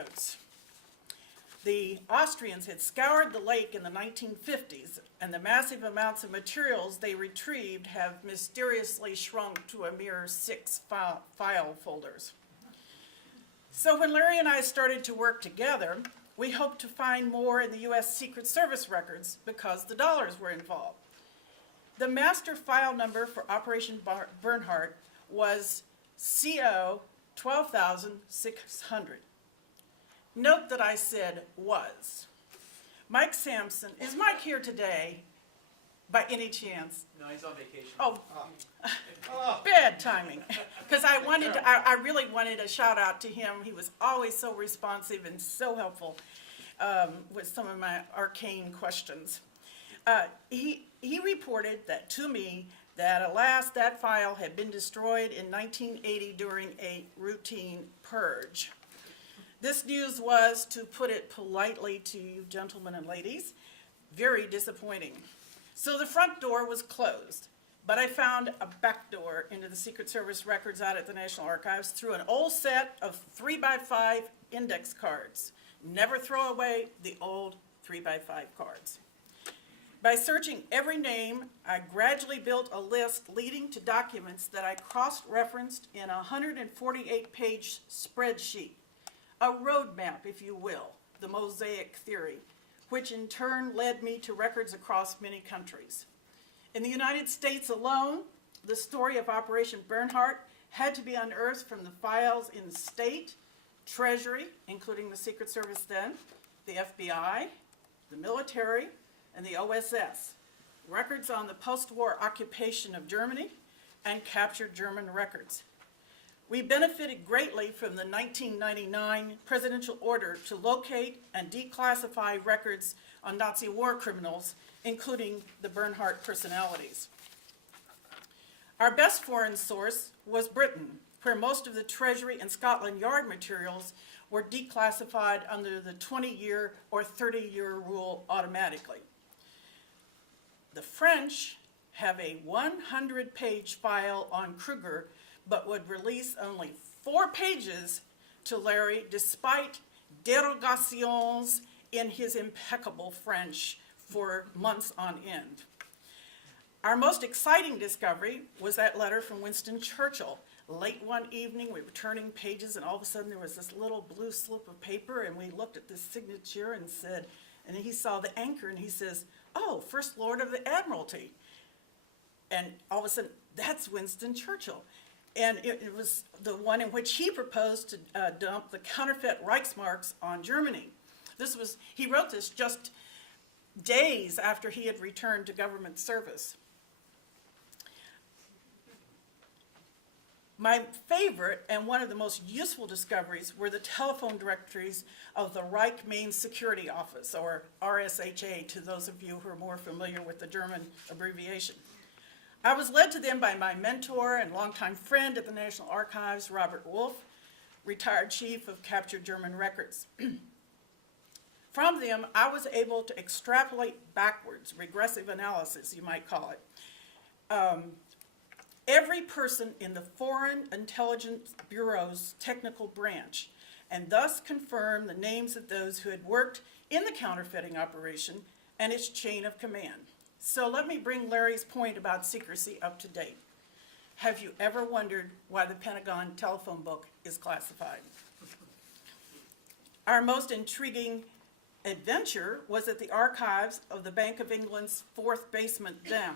notes. The Austrians had scoured the lake in the 1950s, and the massive amounts of materials they retrieved have mysteriously shrunk to a mere 6 file folders. So when Larry and I started to work together, we hoped to find more in the U.S. Secret Service records because the dollars were involved. The master file number for Operation Bernhard was CO 12,600. Note that I said was. Mike Sampson, is Mike here today by any chance? No, he's on vacation. Oh, bad timing. Because I really wanted a shout out to him. He was always so responsive and so helpful with some of my arcane questions. He reported that to me that alas, that file had been destroyed in 1980 during a routine purge. This news was, to put it politely to you gentlemen and ladies, very disappointing. So the front door was closed, but I found a back door into the Secret Service records out at the National Archives through an old set of 3x5 index cards. Never throw away the old 3x5 cards. By searching every name, I gradually built a list leading to documents that I cross-referenced in a 148-page spreadsheet. A roadmap, if you will, the mosaic theory, which in turn led me to records across many countries. In the United States alone, the story of Operation Bernhard had to be unearthed from the files in the state, Treasury, including the Secret Service then, the FBI, the military, and the OSS, records on the post-war occupation of Germany, and captured German records. We benefited greatly from the 1999 presidential order to locate and declassify records on Nazi war criminals, including the Bernhard personalities. Our best foreign source was Britain, where most of the Treasury and Scotland Yard materials were declassified under the 20-year or 30-year rule automatically. The French have a 100-page file on Kruger, but would release only 4 pages to Larry despite derogations in his impeccable French for months on end. Our most exciting discovery was that letter from Winston Churchill. Late one evening, we were turning pages, and all of a sudden there was this little blue slip of paper, and we looked at this signature and said, and he saw the anchor, and he says, "Oh, First Lord of the Admiralty." And all of a sudden, that's Winston Churchill. And it was the one in which he proposed to dump the counterfeit Reichsmarks on Germany. He wrote this just days after he had returned to government service. My favorite and one of the most useful discoveries were the telephone directories of the Reich Main Security Office, or RSHA, to those of you who are more familiar with the German abbreviation. I was led to them by my mentor and longtime friend at the National Archives, Robert Wolf, retired chief of captured German records. From them, I was able to extrapolate backwards, regressive analysis, you might call it. Every person in the Foreign Intelligence Bureau's technical branch, and thus confirm the names of those who had worked in the counterfeiting operation and its chain of command. So let me bring Larry's point about secrecy up to date. Have you ever wondered why the Pentagon telephone book is classified? Our most intriguing adventure was at the archives of the Bank of England's 4th basement then,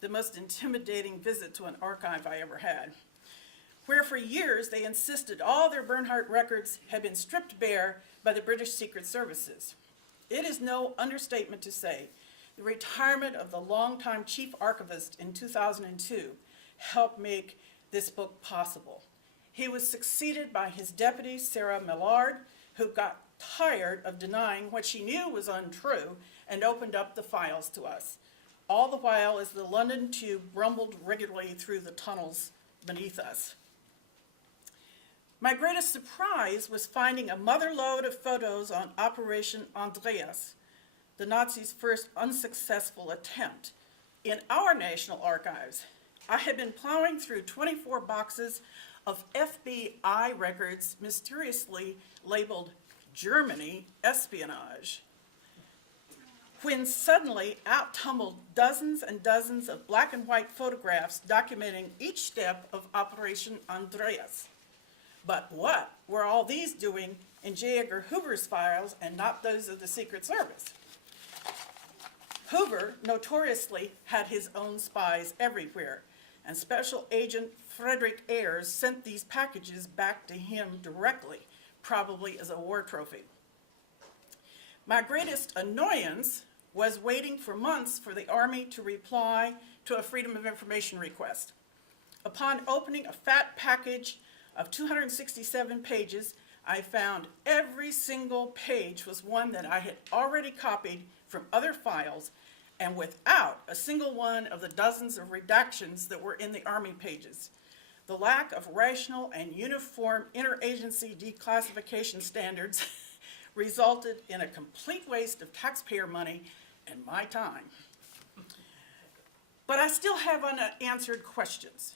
the most intimidating visit to an archive I ever had, where for years they insisted all their Bernhard records had been stripped bare by the British Secret Services. It is no understatement to say the retirement of the longtime chief archivist in 2002 helped make this book possible. He was succeeded by his deputy, Sarah Millard, who got tired of denying what she knew was untrue and opened up the files to us, all the while as the London Tube rumbled regularly through the tunnels beneath us. My greatest surprise was finding a motherlode of photos on Operation Andreas, the Nazis' first unsuccessful attempt, in our National Archives. I had been plowing through 24 boxes of FBI records mysteriously labeled Germany espionage, when suddenly out tumbled dozens and dozens of black and white photographs documenting each step of Operation Andreas. But what were all these doing in J. Edgar Hoover's files and not those of the Secret Service? Hoover notoriously had his own spies everywhere, and Special Agent Frederick Ayers sent these packages back to him directly, probably as a war trophy. My greatest annoyance was waiting for months for the Army to reply to a Freedom of Information request. Upon opening a fat package of 267 pages, I found every single page was one that I had already copied from other files, and without a single one of the dozens of redactions that were in the Army pages. The lack of rational and uniform interagency declassification standards resulted in a complete waste of taxpayer money and my time. But I still have unanswered questions.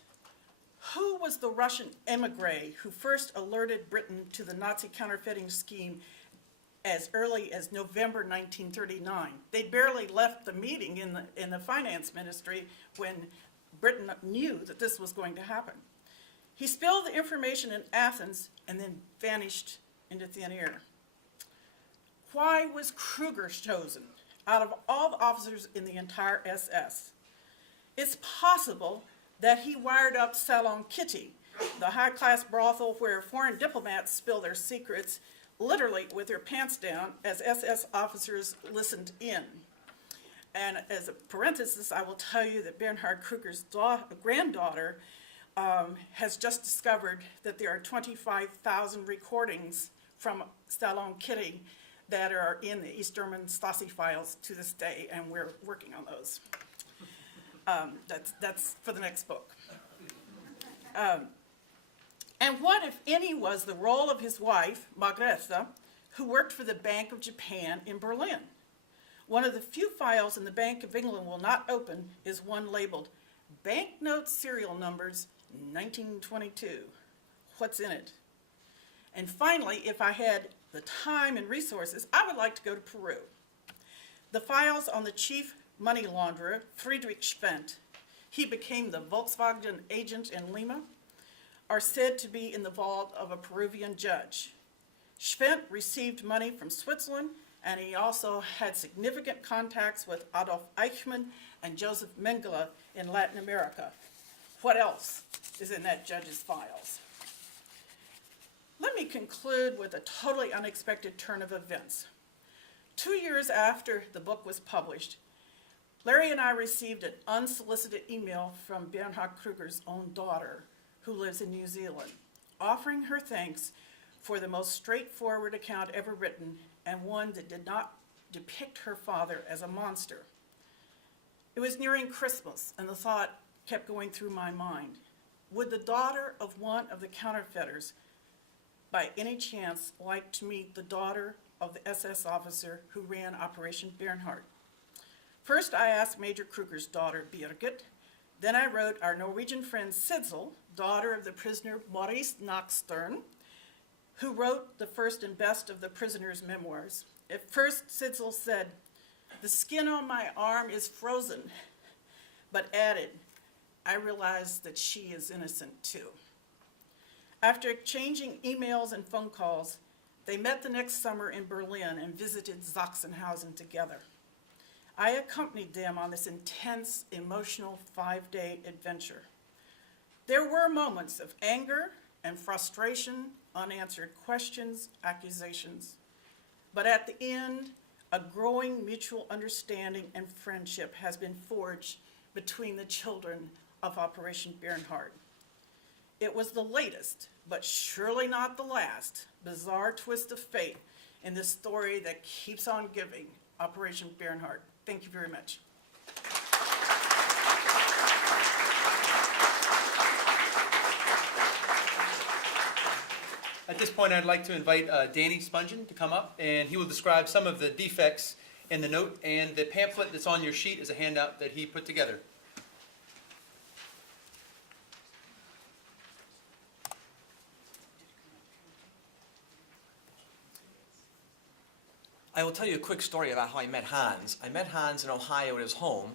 Who was the Russian emigre who first alerted Britain to the Nazi counterfeiting scheme as early as November 1939? They barely left the meeting in the finance ministry when Britain knew that this was going to happen. He spilled the information in Athens and then vanished into thin air. Why was Kruger chosen out of all the officers in the entire SS? It's possible that he wired up Salon Kitty, the high-class brothel where foreign diplomats spill their secrets literally with their pants down as SS officers listened in. And as a parenthesis, I will tell you that Bernhard Kruger's granddaughter has just discovered that there are 25,000 recordings from Salon Kitty that are in the East German Stasi files to this day, and we're working on those. That's for the next book. And what, if any, was the role of his wife, Margrethe, who worked for the Bank of Japan in Berlin? One of the few files in the Bank of England will not open is one labeled Banknote Serial Numbers 1922. What's in it? And finally, if I had the time and resources, I would like to go to Peru. The files on the chief money launderer, Friedrich Schwendt, he became the Volkswagen agent in Lima, are said to be in the vault of a Peruvian judge. Schwendt received money from Switzerland, and he also had significant contacts with Adolf Eichmann and Joseph Mengele in Latin America. What else is in that judge's files? Let me conclude with a totally unexpected turn of events. 2 years after the book was published, Larry and I received an unsolicited email from Bernhard Kruger's own daughter, who lives in New Zealand, offering her thanks for the most straightforward account ever written, and one that did not depict her father as a monster. It was nearing Christmas, and the thought kept going through my mind. Would the daughter of one of the counterfeiters, by any chance, like to meet the daughter of the SS officer who ran Operation Bernhard? First, I asked Major Kruger's daughter, Birgit. Then I wrote our Norwegian friend Sidsel, daughter of the prisoner Maurice Knockstern, who wrote the first and best of the prisoner's memoirs. At first, Sidsel said, "The skin on my arm is frozen," but added, "I realize that she is innocent too." After exchanging emails and phone calls, they met the next summer in Berlin and visited Sachsenhausen together. I accompanied them on this intense, emotional 5-day adventure. There were moments of anger and frustration, unanswered questions, accusations. But at the end, a growing mutual understanding and friendship has been forged between the children of Operation Bernhard. It was the latest, but surely not the last, bizarre twist of fate in this story that keeps on giving, Operation Bernhard. Thank you very much. At this point, I'd like to invite Danny Spungen to come up, and he will describe some of the defects in the note, and the pamphlet that's on your sheet is a handout that he put together. I will tell you a quick story about how I met Hans. I met Hans in Ohio at his home,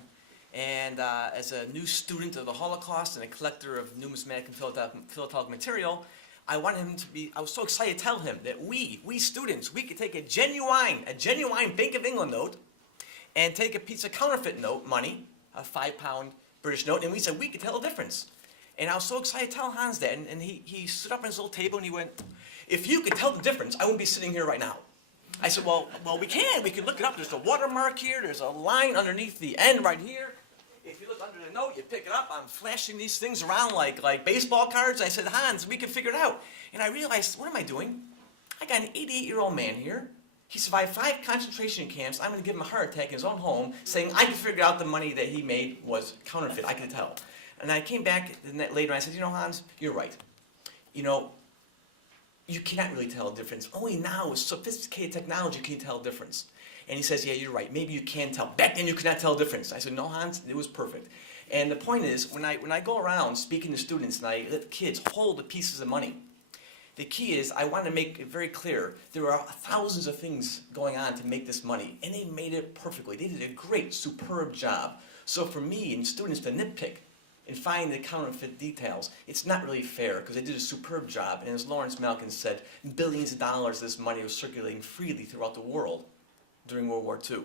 and as a new student of the Holocaust and a collector of numismatic and philatelic material, I wanted him to be, I was so excited to tell him that we students, we could take a genuine Bank of England note and take a piece of counterfeit note, money, a £5 British note, and we said we could tell the difference. And I was so excited to tell Hans that, and he stood up at his little table and he went, if you could tell the difference, I wouldn't be sitting here right now. I said, well, we can look it up. There's a watermark here, there's a line underneath the end right here. If you look under the note, you pick it up. I'm flashing these things around like baseball cards. I said, Hans, we can figure it out. And I realized, what am I doing? I got an 88-year-old man here. He survived 5 concentration camps. I'm going to give him a heart attack in his own home, saying I could figure out the money that he made was counterfeit. I could tell. And I came back later and I said, you know, Hans, you're right. You know, you cannot really tell a difference. Only now with sophisticated technology can you tell a difference. And he says, yeah, you're right. Maybe you can tell. Back then you could not tell a difference. I said, no, Hans, it was perfect. And the point is, when I go around speaking to students and I let kids hold the pieces of money, the key is I want to make it very clear there are thousands of things going on to make this money, and they made it perfectly. They did a great, superb job. So for me and students to nitpick and find the counterfeit details, it's not really fair because they did a superb job. And as Lawrence Malkin said, billions of dollars of this money was circulating freely throughout the world during World War II.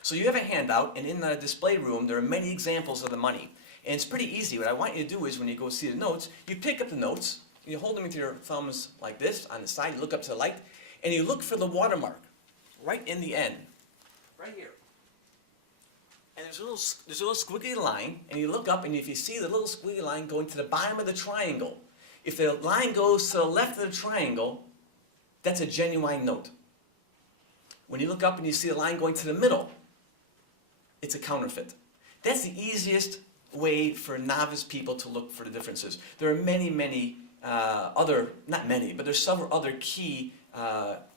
So you have a handout, and in the display room there are many examples of the money. And it's pretty easy. What I want you to do is when you go see the notes, you pick up the notes, you hold them with your thumbs like this on the side, you look up to the light, and you look for the watermark right in the end, right here. And there's a little squiggly line, and you look up, and if you see the little squiggly line going to the bottom of the triangle, if the line goes to the left of the triangle, that's a genuine note. When you look up and you see the line going to the middle, it's a counterfeit. That's the easiest way for novice people to look for the differences. There are many not many, but there's several other key,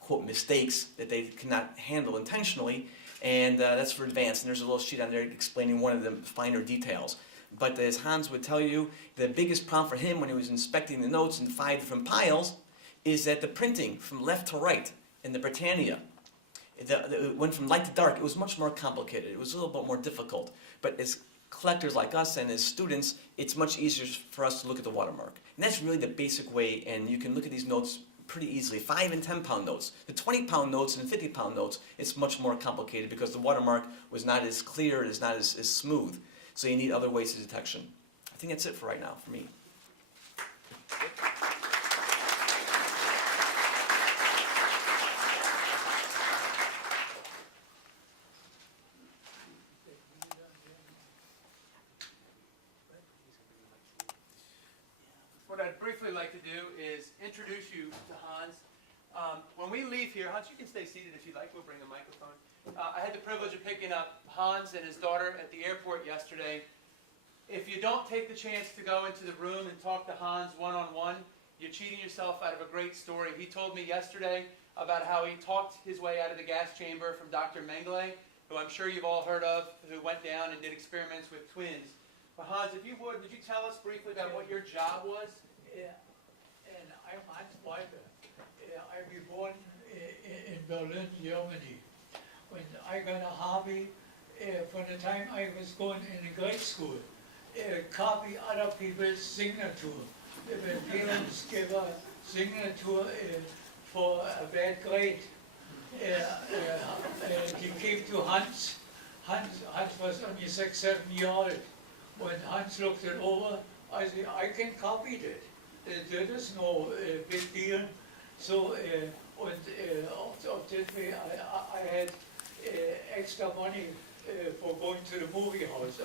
quote, mistakes that they cannot handle intentionally, and that's for advanced, and there's a little sheet on there explaining one of the finer details. But as Hans would tell you, the biggest problem for him when he was inspecting the notes in 5 different piles is that the printing from left to right in the Britannia, it went from light to dark. It was much more complicated. It was a little bit more difficult. But as collectors like us and as students, it's much easier for us to look at the watermark. And that's really the basic way, and you can look at these notes pretty easily. 5 and 10 pound notes. The 20 pound notes and the 50 pound notes, it's much more complicated because the watermark was not as clear, it's not as smooth. So you need other ways of detection. I think that's it for right now, for me. What I'd briefly like to do is introduce you to Hans. When we leave here, Hans, you can stay seated if you'd like. We'll bring a microphone. I had the privilege of picking up Hans and his daughter at the airport yesterday. If you don't take the chance to go into the room and talk to Hans one-on-one, you're cheating yourself out of a great story. He told me yesterday about how he talked his way out of the gas chamber from Dr. Mengele, who I'm sure you've all heard of, who went down and did experiments with twins. But Hans, if you would you tell us briefly about what your job was? Yeah, and I'm Hans Walter. I was born in Berlin, Germany. When I got a hobby from the time I was going in grade school, copy other people's signature. When parents give a signature for a bad grade, he came to Hans. Hans was only 6, 7 years old. When Hans looked it over, I said, I can copy it. That is no big deal. So, of this way, I had extra money for going to the movie house.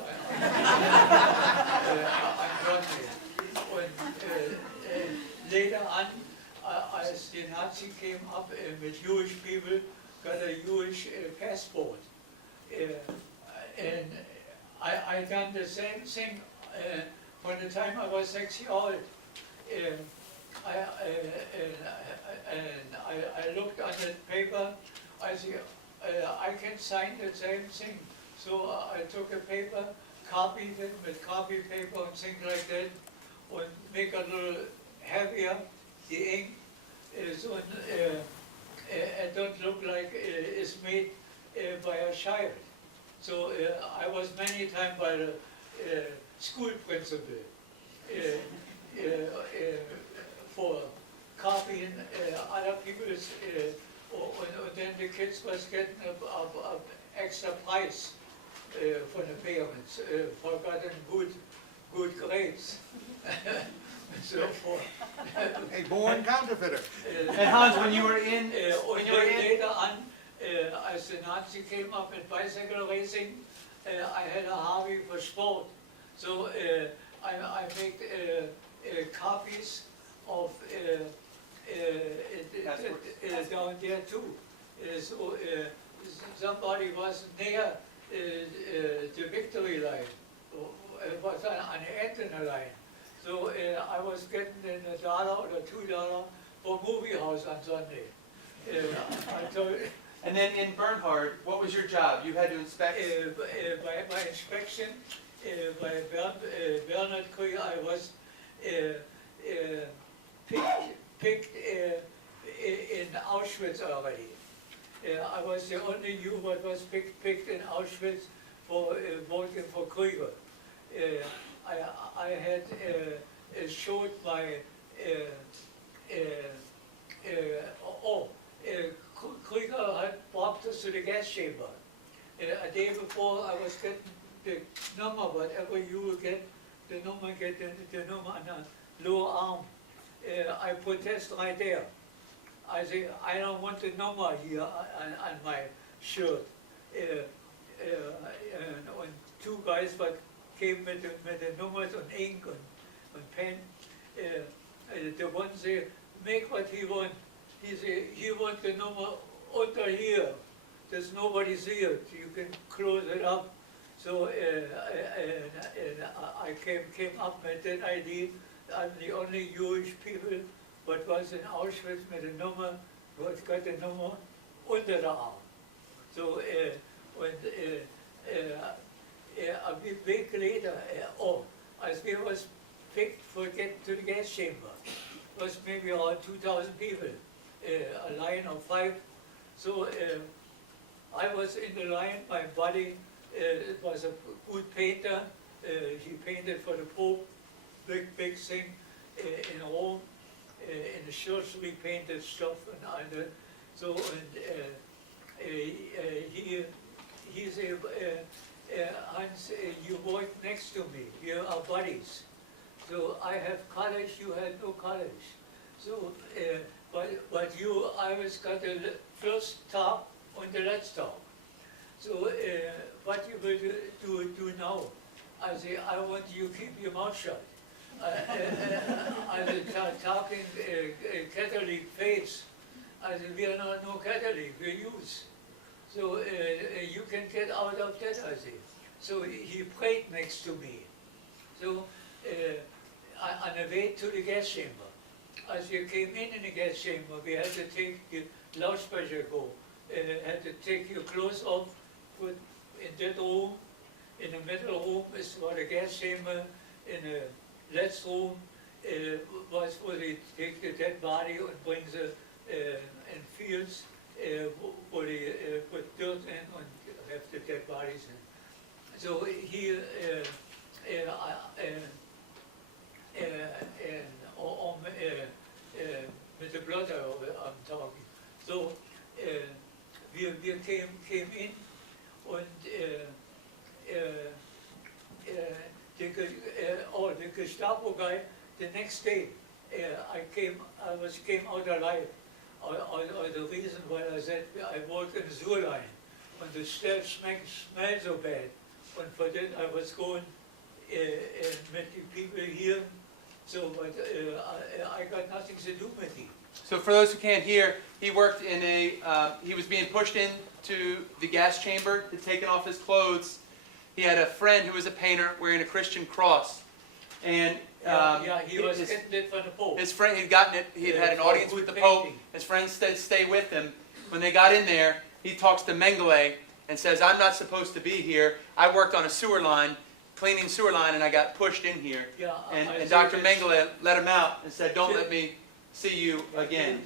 Later on, as the Nazi came up with Jewish people, got a Jewish passport. And I done the same thing from the time I was 6 years old. I looked on the paper, I said, I can sign the same thing. So I took a paper, copied it with copy paper and things like that, and make a little heavier, the ink, so it don't look like it's is made by a child. So I was many times by the school principal for copying other people's, and then the kids was getting a extra prize from the parents for getting good grades. So for A born counterfeiter. And Hans, when you were in, and then later on, as the Nazi came up in bicycle racing, I had a hobby for sport. So I make copies of down there too. So somebody was near the victory line, was on the antenna line. So I was getting $1 or $2 for movie house on Sunday. I told, and then in Bernhard, what was your job? You had to inspect? by inspection, by Bernhard Krieger, I was picked in Auschwitz already. I was the only Jew that was picked in Auschwitz for working for Krieger. I had showed my Krieger had brought us to the gas chamber. A day before I was getting the number, whatever you will get, the number on the lower arm. I protest right there. I say, I don't want the number here on my shirt. And two guys but came with the numbers on ink, on pen. The one say, make what he want. He say, he want the number under here. There's nobody see it. You can close it up. So I came up with that idea. I'm the only Jewish people but was in Auschwitz with a number, was got the number under the arm. So when a week later, as we was picked for getting to the gas chamber, it was maybe around 2,000 people, a line of 5. So I was in the line. My buddy was a good painter. He painted for the Pope, big thing in Rome. In the church we painted stuff and all that. So he said, Hans, you work next to me. We are buddies. So I have college. You had no college. So but you always got the first top on the last top. So what you will do now? I say, I want you to keep your mouth shut. I was talking Catholic faith. I said, we are not no Catholic, we're Jews. So you can get out of that, I say. So he prayed next to me. So on the way to the gas chamber, as you came in the gas chamber, we had to take the loudspeaker go. Had to take your clothes off, put in that room. In the middle room is for the gas chamber. In the last room was where they take the dead body and bring the in fields where they put dirt in and have the dead bodies in. So here with the blood I'm talking. So we came in and the Gestapo guy, the next day, I came out alive. Or the reason why I said I worked in the sewer line, when the stuff smelled so bad, and for that I was going and meeting people here, so but I got nothing to do with it. So for those who can't hear, he worked in he was being pushed into the gas chamber, had taken off his clothes. He had a friend who was a painter wearing a Christian cross. And he was getting it from the Pope. his friend, he'd gotten it, he had an audience with the Pope. His friends said, stay with him. When they got in there, he talks to Mengele and says, I'm not supposed to be here. I worked on a sewer line, cleaning sewer line, and I got pushed in here. And Dr. Mengele let him out and said, don't let me see you again.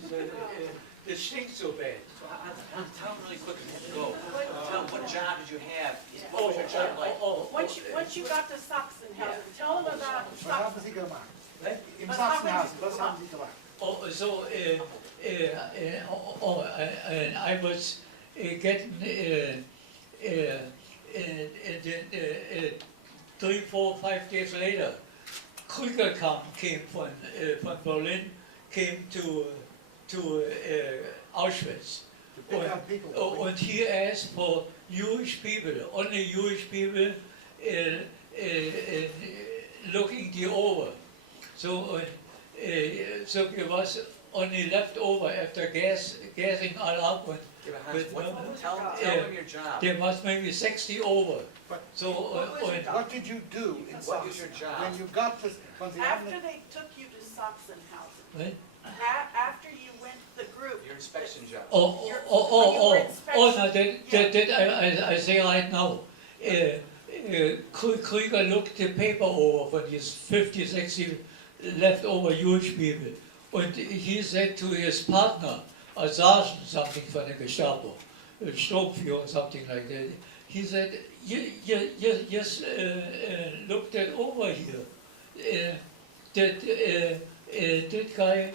It stinks so bad. So I'll tell him really quick. Once you got to Sachsenhausen, tell them about Was haben Sie gemacht? Im Was Sachsenhausen, haben Sie was haben Sie gemacht? And I was getting 3, 4, 5 days later, Krüger came from Berlin, came to Auschwitz. To pick up people. And he asked for Jewish people, only Jewish people looking the over. So it was only left over after gassing all up. Tell him your job. There was maybe 60 over. But So, what did you do in What was your Sachsenhausen? job? When you got to, when Sie haben After they took you to Sachsenhausen, Right? after you went the group. Your inspection job. No, that I say right now. Krüger looked the paper over for these 50, 60 leftover Jewish people. And he said to his partner, a sergeant, something from the Gestapo, a Sturmführer or something like that, he said, just look that over here. That guy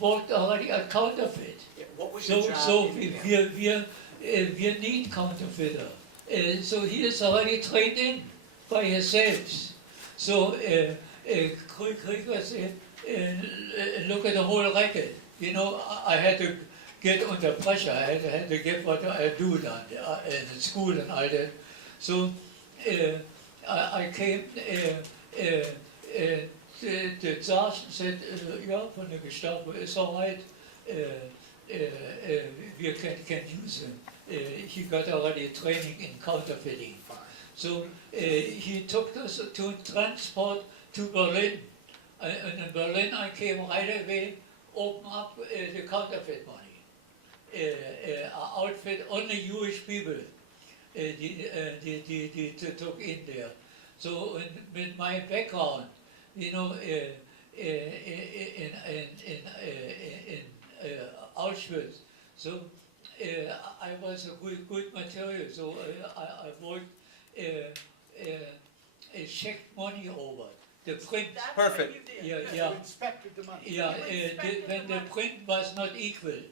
worked already a counterfeit. What was your job? So in Vienna? we need counterfeiter. So he is already trained in by himself. So Krüger said, look at the whole racket. You know, I had to get under pressure. I had to get what I do down there in school and all that. So I came. The sergeant said, yeah, from the Gestapo, it's all right. We can use him. He got already training in counterfeiting. So he took us to transport to Berlin. And in Berlin I came right away, open up the counterfeit money. Outfit only Jewish people they took in there. So with my background, you know, in Auschwitz, so I was a good material. So I worked, checked money over the print. That's Perfect. what you did. Yeah. You inspected the money. Yeah, when the print was not equal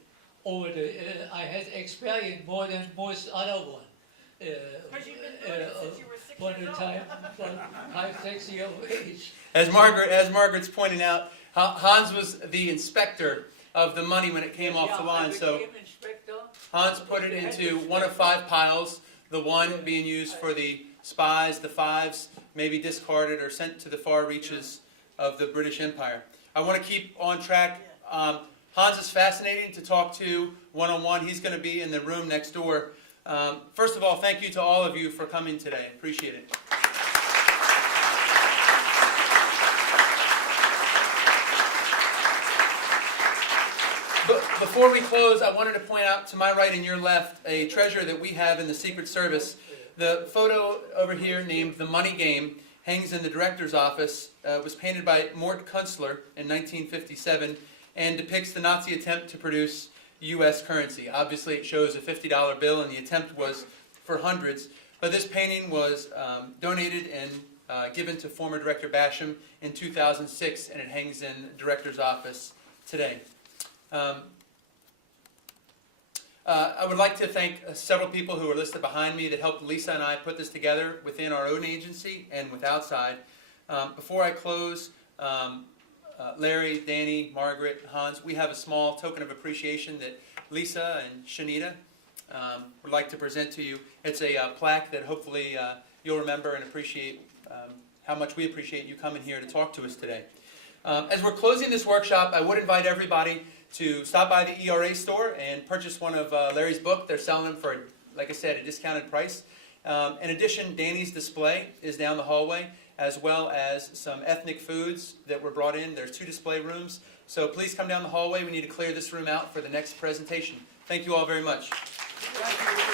over the, I had experience more than most other one. Because you've been doing it since you were 6 For years the old. time, from 5, 6 years of age. As Margaret's pointing out, Hans was the inspector of the money when it came off the line. So Hans put it into one of 5 piles, the one being used for the spies, the 5s maybe discarded or sent to the far reaches of the British Empire. I want to keep on track. Hans is fascinating to talk to one-on-one. He's going to be in the room next door. First of all, thank you to all of you for coming today. Appreciate it. But before we close, I wanted to point out to my right and your left a treasure that we have in the Secret Service. The photo over here, named The Money Game, hangs in the director's office. It was painted by Mort Kunstler in 1957 and depicts the Nazi attempt to produce U.S. currency. Obviously, it shows a $50 bill, and the attempt was for hundreds. But this painting was donated and given to former Director Basham in 2006, and it hangs in the director's office today. I would like to thank several people who are listed behind me that helped Lisa and I put this together within our own agency and with outside. Before I close, Larry, Danny, Margaret, Hans, we have a small token of appreciation that Lisa and Shanita would like to present to you. It's a plaque that hopefully you'll remember and appreciate how much we appreciate you coming here to talk to us today. As we're closing this workshop, I would invite everybody to stop by the ERA store and purchase one of Larry's books. They're selling them for, like I said, a discounted price. In addition, Danny's display is down the hallway, as well as some ethnic foods that were brought in. There's 2 display rooms. So please come down the hallway. We need to clear this room out for the next presentation. Thank you all very much. Thank you.